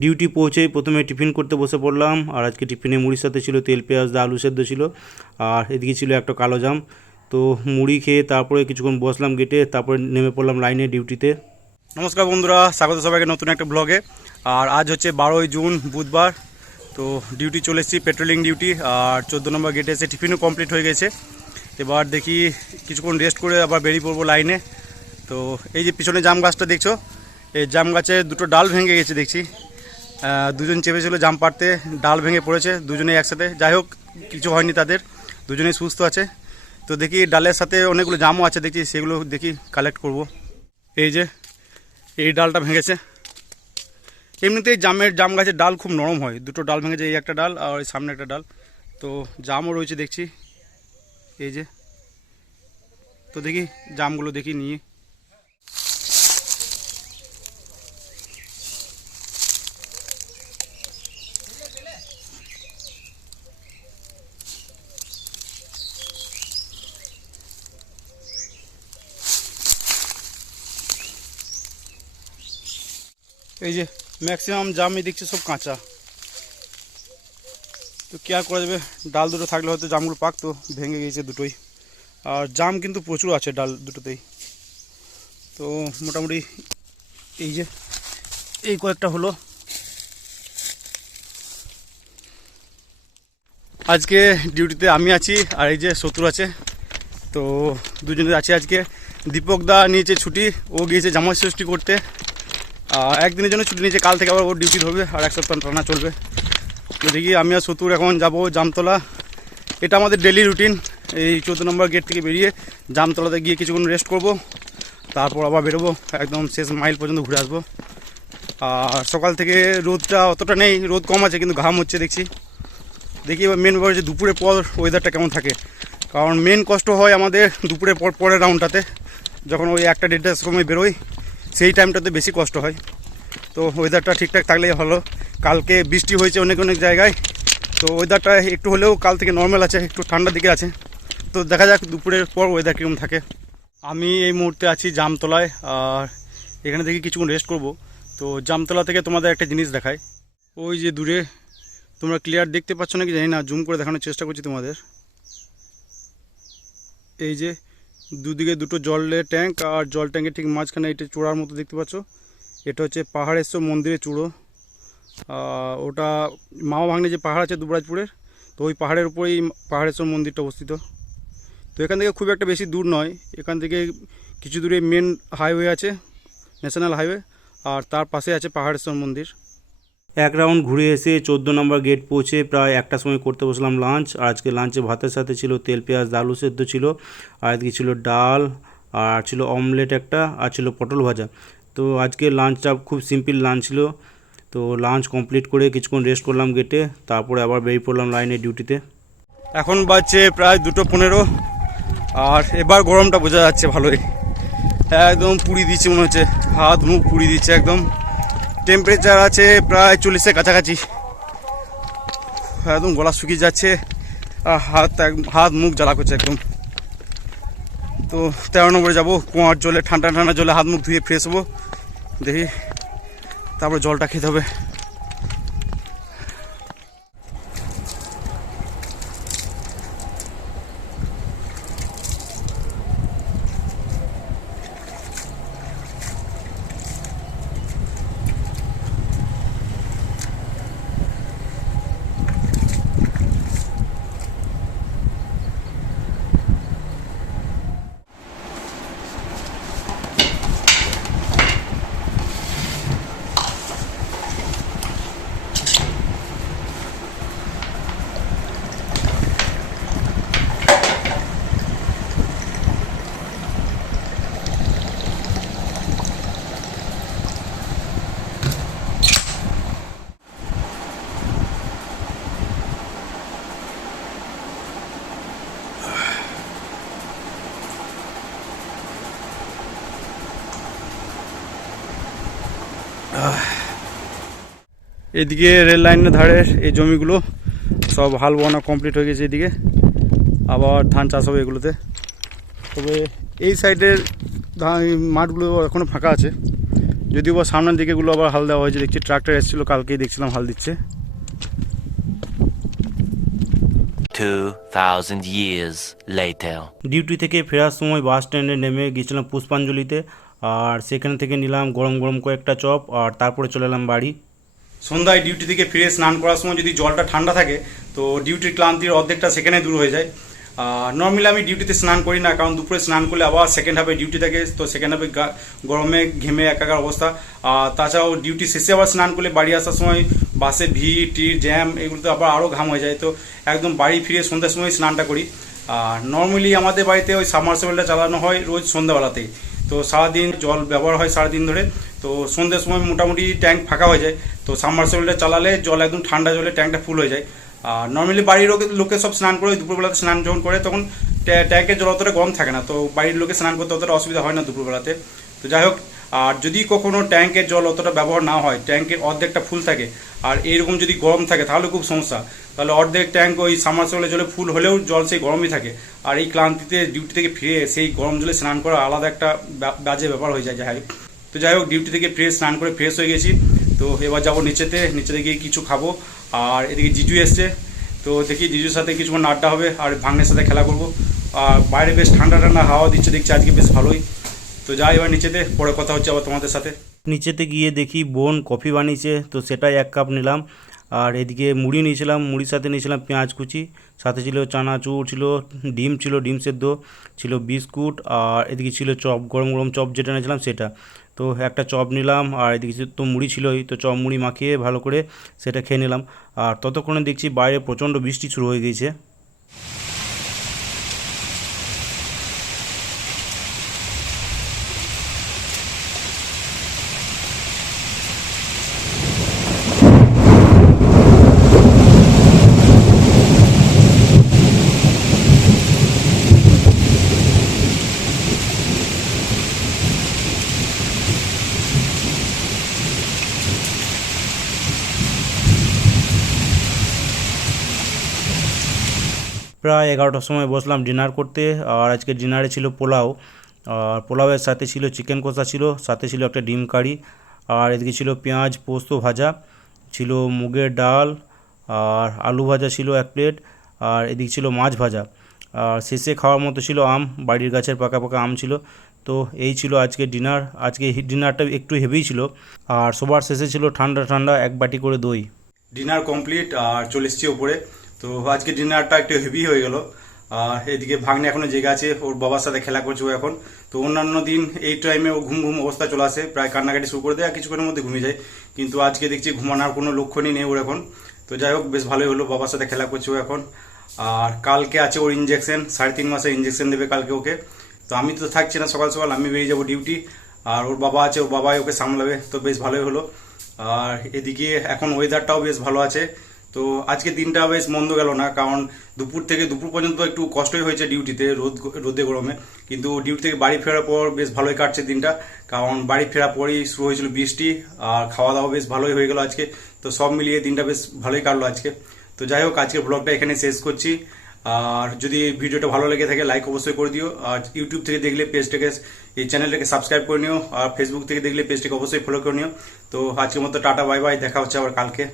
Duty পৌঁছেই প্রথমে tiffin করতে বসে পড়লাম। আর আজকে টিফিনে মুড়ির সাথে ছিল তেল, পেঁয়াজ, দা, আলু সেদ্ধ ছিল। আর এদিকে ছিল একটা কালো জাম। তো মুড়ি খেয়ে তারপরে কিছুক্ষণ বসলাম গেটে, তারপরে নেমে পড়লাম লাইনে ডিউটিতে। নমস্কার বন্ধুরা, স্বাগত সবাইকে নতুন একটা ব্লগে। আর আজ হচ্ছে বারোই জুন, বুধবার। তো ডিউটি চলে এসেছি পেট্রোলিং ডিউটি। আর চোদ্দ নম্বর গেটে এসে টিফিনও কমপ্লিট হয়ে গেছে। এবার দেখি কিছুক্ষণ রেস্ট করে আবার বেরিয়ে পড়ব লাইনে। তো এই যে পিছনে জাম গাছটা দেখছ, এই জাম গাছের দুটো ডাল ভেঙে গেছে, দেখছি। দুজন চেপেছিল জাম পাড়তে ডাল ভেঙে পড়েছে, দুজনেই একসাথে। যাই হোক, কিছু হয়নি তাদের, দুজনেই সুস্থ আছে। তো দেখি ডালের সাথে অনেকগুলো জামও আছে, দেখি সেগুলো দেখি কালেক্ট করব। এই যে, এই ডালটা ভেঙেছে। এমনিতেই জামের জাম গাছের ডাল খুব নরম হয়। দুটো ডাল ভেঙেছে, এই একটা ডাল আর সামনে একটা ডাল। তো জামও রয়েছে দেখছি। এই যে, তো দেখি জামগুলো দেখি নিয়ে। এই যে ম্যাক্সিমাম জামই দেখছি সব কাঁচা। তো কি আর করা যাবে? ডাল দুটো থাকলে হয়তো জামগুলো পাকতো ভেঙে গিয়েছে দুটোই। আর জাম কিন্তু প্রচুর আছে ডাল দুটোতেই। তো মোটামুটি এই যে, এই কয়েকটা হলো। আজকে ডিউটিতে আমি আছি আর এই যে শত্রু আছে। তো দুজনে আছে আজকে। দীপক দা নিয়েছে ছুটি, ও গিয়েছে জামাই ষষ্ঠী করতে। একদিনের জন্য ছুটি নিয়েছে, কাল থেকে আবার ওর ডিউটি ধরবে, আর এক সপ্তাহ টানা চলবে। দেখি আমি আর সতুর এখন যাব জামতলা। এটা আমাদের ডেলি রুটিন এই চোদ্দ নম্বর গেট থেকে বেরিয়ে জামতলাতে গিয়ে কিছুক্ষণ রেস্ট করব, তারপর আবার বেরোবো, একদম শেষ মাইল পর্যন্ত ঘুরে আসব। আর সকাল থেকে রোদটা অতটা নেই, রোদ কম আছে কিন্তু ঘাম হচ্ছে দেখছি। দেখি এবার মেন ব্যাপার হচ্ছে দুপুরের পর ওয়েদারটা কেমন থাকে। কারণ মেন কষ্ট হয় আমাদের দুপুরের পর, পরের রাউন্ডটাতে যখন ওই একটা দেড়টার সময় বেরোই সেই টাইমটাতে বেশি কষ্ট হয়। তো ওয়েদারটা ঠিকঠাক থাকলেই ভালো। কালকে বৃষ্টি হয়েছে অনেক অনেক জায়গায়। তো ওয়েদারটা একটু হলেও কাল থেকে নর্মাল আছে, একটু ঠান্ডার দিকে আছে। তো দেখা যাক দুপুরের পর ওয়েদার কীরকম থাকে। আমি এই মুহূর্তে আছি জামতলায়, আর এখানে থেকে কিছুক্ষণ রেস্ট করব। তো জামতলা থেকে তোমাদের একটা জিনিস দেখায় ওই যে দূরে, তোমরা ক্লিয়ার দেখতে পাচ্ছ নাকি জানি না জুম করে দেখানোর চেষ্টা করছি তোমাদের। এই যে দুদিকে দুটো জলের ট্যাঙ্ক, আর জল ট্যাঙ্কের ঠিক মাঝখানে এটা চূড়ার মতো দেখতে পাচ্ছ। এটা হচ্ছে পাহাড়েশ্বর মন্দিরের চূড়ো। ওটা মামা ভাগ্নে যে পাহাড় আছে দুবরাজপুরের, তো ওই পাহাড়ের উপরেই পাহাড়েশ্বর মন্দিরটা অবস্থিত। তো এখান থেকে খুব একটা বেশি দূর নয়। এখান থেকে কিছু দূরে মেন হাইওয়ে আছে, ন্যাশনাল হাইওয়ে, আর তার পাশে আছে পাহাড়েশ্বর মন্দির। এক রাউন্ড ঘুরে এসে চোদ্দ নম্বর গেট পৌঁছে প্রায় একটার সময় করতে বসলাম লাঞ্চ আর আজকে লাঞ্চে ভাতের সাথে ছিল তেল, পেঁয়াজ, আলু সেদ্ধ ছিল। আর এদিকে ছিল ডাল, আর ছিল অমলেট একটা, আর ছিল পটল ভাজা। তো আজকে লাঞ্চটা খুব সিম্পল লাঞ্চ ছিল। তো লাঞ্চ কমপ্লিট করে কিছুক্ষণ রেস্ট করলাম গেটে তারপরে আবার বেরিয়ে পড়লাম লাইনে ডিউটিতে এখন বাজছে প্রায় দুটো পনেরো। আর এবার গরমটা বোঝা যাচ্ছে ভালোই। একদম পুড়ি দিচ্ছে মনে হচ্ছে। হাত, মুখ পুড়ি দিচ্ছে একদম। টেম্পারেচার আছে প্রায় চল্লিশের কাছাকাছি। একদম গলা শুকিয়ে যাচ্ছে। আর হাত হাত মুখ জ্বালা করছে একদম। তো তেরো নম্বরে যাব, কুয়ার জলে, ঠান্ডা ঠান্ডা জলে হাত মুখ ধুয়ে ফ্রেশ হব। দেখি, তারপরে জলটা খেতে হবে। এদিকে রেল লাইনের ধারের এই জমিগুলো সব হাল বোনা কমপ্লিট হয়ে গেছে এদিকে। আবার ধান চাষ হবে এগুলোতে। তবে এই সাইডের ধান মাঠগুলো এখনও ফাঁকা আছে। যদিও বা সামনের দিকেগুলো আবার হাল দেওয়া হয়েছে। দেখছি ট্রাক্টর এসেছিল কালকেই দেখছিলাম হাল দিচ্ছে। 2,000 years later. ডিউটি থেকে ফেরার সময় বাস স্ট্যান্ডে নেমে গিয়েছিলাম পুষ্পাঞ্জলিতে। আর সেখান থেকে নিলাম গরম গরম কয়েকটা চপ আর তারপরে চলে এলাম বাড়ি। সন্ধ্যায় ডিউটি থেকে ফিরে স্নান করার সময় যদি জলটা ঠান্ডা থাকে, তো ডিউটির ক্লান্তির অর্ধেকটা সেখানে দূর হয়ে যায়। নর্মালি আমি ডিউটিতে স্নান করি না, কারণ দুপুরে স্নান করলে আবার সেকেন্ড হাফে ডিউটি থাকে, তো সেকেন্ড হাফে গরমে ঘেমে একাকার অবস্থা। আর তাছাড়াও ডিউটি শেষে আবার স্নান করলে বাড়ি আসার সময় বাসে ভিড়, টির, জ্যাম, এগুলোতে আবার আরও ঘাম হয়ে যায়। তো একদম বাড়ি ফিরে সন্ধ্যার সময় স্নানটা করি। আর নর্মালি আমাদের বাড়িতে ওই সাবমার্সেবলটা চালানো হয় রোজ সন্ধ্যাবেলাতেই। তো সারাদিন জল ব্যবহার হয় সারাদিন ধরে। তো সন্ধ্যের সময় মোটামুটি ট্যাঙ্ক ফাঁকা হয়ে যায়। তো সাবমার্সেবলটা চালালে জল একদম ঠান্ডা জলে ট্যাঙ্কটা ফুল হয়ে যায়। আর নর্মালি বাড়ির লোকে সব স্নান করে দুপুরবেলাতে স্নান যখন করে তখন ট্যা- ট্যাঙ্কের জল অতটা গরম থাকে না। তো বাড়ির লোকে স্নান করতে অতটা অসুবিধা হয় না দুপুরবেলাতে। তো যাই হোক আর যদি কখনো ট্যাঙ্কের জল অতটা ব্যবহার না হয়, ট্যাঙ্কের অর্ধেকটা ফুল থাকে, আর এইরকম যদি গরম থাকে, তাহলে খুব সমস্যা। তাহলে অর্ধেক ট্যাঙ্ক ওই সাবমার্সেবলের জলে ফুল হলেও জল সেই গরমই থাকে। আর এই ক্লান্তিতে ডিউটি থেকে ফিরে সেই গরম জলে স্নান করা আলাদা একটা বাজে ব্যাপার হয়ে যায়, যাই হোক। তো যাই হোক ডিউটি থেকে ফ্রেশ স্নান করে ফ্রেশ হয়ে গেছি। তো এবার যাব নিচেতে নিচেতে গিয়ে কিছু খাব। আর এদিকে জিজু এসছে। তো দেখি জিজুর সাথে কিছুক্ষণ আড্ডা হবে, আর ভাগ্নের সাথে খেলা করব। আর বাইরে বেশ ঠান্ডা ঠান্ডা হাওয়া দিচ্ছে, দেখছি আজকে বেশ ভালোই। তো যাই এবার নিচেতে, পরে কথা হচ্ছে আবার তোমাদের সাথে। নিচেতে গিয়ে দেখি বোন কফি বানিয়েছে, তো সেটাই এক কাপ নিলাম। আর এদিকে মুড়ি নিয়েছিলাম, মুড়ির সাথে নিয়েছিলাম পেঁয়াজ কুচি, সাথে ছিল চানাচুর, ছিল ডিম ছিল, ডিম সেদ্ধ, ছিল বিস্কুট, আর এদিকে ছিল চপ, গরম গরম চপ যেটা নিয়েছিলাম সেটা। তো একটা চপ নিলাম, আর এদিকে তো মুড়ি ছিলই, তো চপ মুড়ি মাখিয়ে ভালো করে সেটা খেয়ে নিলাম। আর ততক্ষণে দেখছি বাইরে প্রচণ্ড বৃষ্টি শুরু হয়ে গিয়েছে। প্রায় এগারোটার সময় বসলাম ডিনার করতে, আর আজকে ডিনারে ছিল পোলাও, আর পোলাওয়ের সাথে ছিল চিকেন কষা ছিল, সাথে ছিল একটা ডিম কারি, আর এদিকে ছিল পেঁয়াজ পোস্ত ভাজা, ছিল মুগের ডাল, আর আলু ভাজা ছিল এক প্লেট আর এদিকে ছিল মাছ ভাজা, আর শেষে খাওয়ার মতো ছিল আম, বাড়ির গাছের পাকা পাকা আম ছিল, তো এই ছিল আজকে ডিনার আজকে ডিনারটা একটু হেভিই ছিল, আর সবার শেষে ছিল ঠান্ডা ঠান্ডা এক বাটি করে দই। ডিনার কমপ্লিট আর চলে এসছি ওপরে তো আজকে ডিনারটা একটু হেভি হয়ে গেল। এদিকে ভাগ্নে এখনও জেগে আছে, ওর বাবার সাথে খেলা করছে ও এখন। তো অন্যান্য দিন এই টাইমে ও ঘুম ঘুম অবস্থা চলে আসে, প্রায় কান্নাকাটি শুরু করে দেয় আর কিছুক্ষণের মধ্যে ঘুমিয়ে যায়। কিন্তু আজকে দেখছি ঘুমানোর কোনো লক্ষণই নেই ওর এখন। তো যাই হোক, বেশ ভালোই হলো, বাবার সাথে খেলা করছে ও এখন। আর কালকে আছে ওর ইঞ্জেকশন সাড়ে তিন মাসের ইঞ্জেকশন দেবে কালকে ওকে। তো আমি তো থাকছি না সকাল সকাল, আমি বেরিয়ে যাব ডিউটি আর ওর বাবা আছে, ওর বাবাই ওকে সামলাবে, তো বেশ ভালোই হলো। আর এদিকে এখন ওয়েদারটাও বেশ ভালো আছে। তো আজকে দিনটা বেশ মন্দ গেল না, কারণ দুপুর থেকে দুপুর পর্যন্ত একটু কষ্টই হয়েছে ডিউটিতে, রোদ রোদে গরমে। কিন্তু ডিউটি থেকে বাড়ি ফেরার পর বেশ ভালোই কাটছে দিনটা, কারণ বাড়ি ফেরার পরই শুরু হয়েছিল বৃষ্টি, আর খাওয়া দাওয়া বেশ ভালোই হয়ে গেল আজকে। তো সব মিলিয়ে দিনটা বেশ ভালোই কাটলো আজকে। তো যাই হোক, আজকের ব্লগটা এখানে শেষ করছি। আর যদি ভিডিওটা ভালো লেগে থাকে লাইক অবশ্যই করে দিও। আর ইউটিউব থেকে দেখলে পেজটাকে, এই চ্যানেলটাকে সাবস্ক্রাইব করে নিও। আর ফেসবুক থেকে দেখলে পেজটাকে অবশ্যই ফলো করে নিও। তো আজকের মতো টাটা বাই বাই দেখা হচ্ছে আবার কালকে।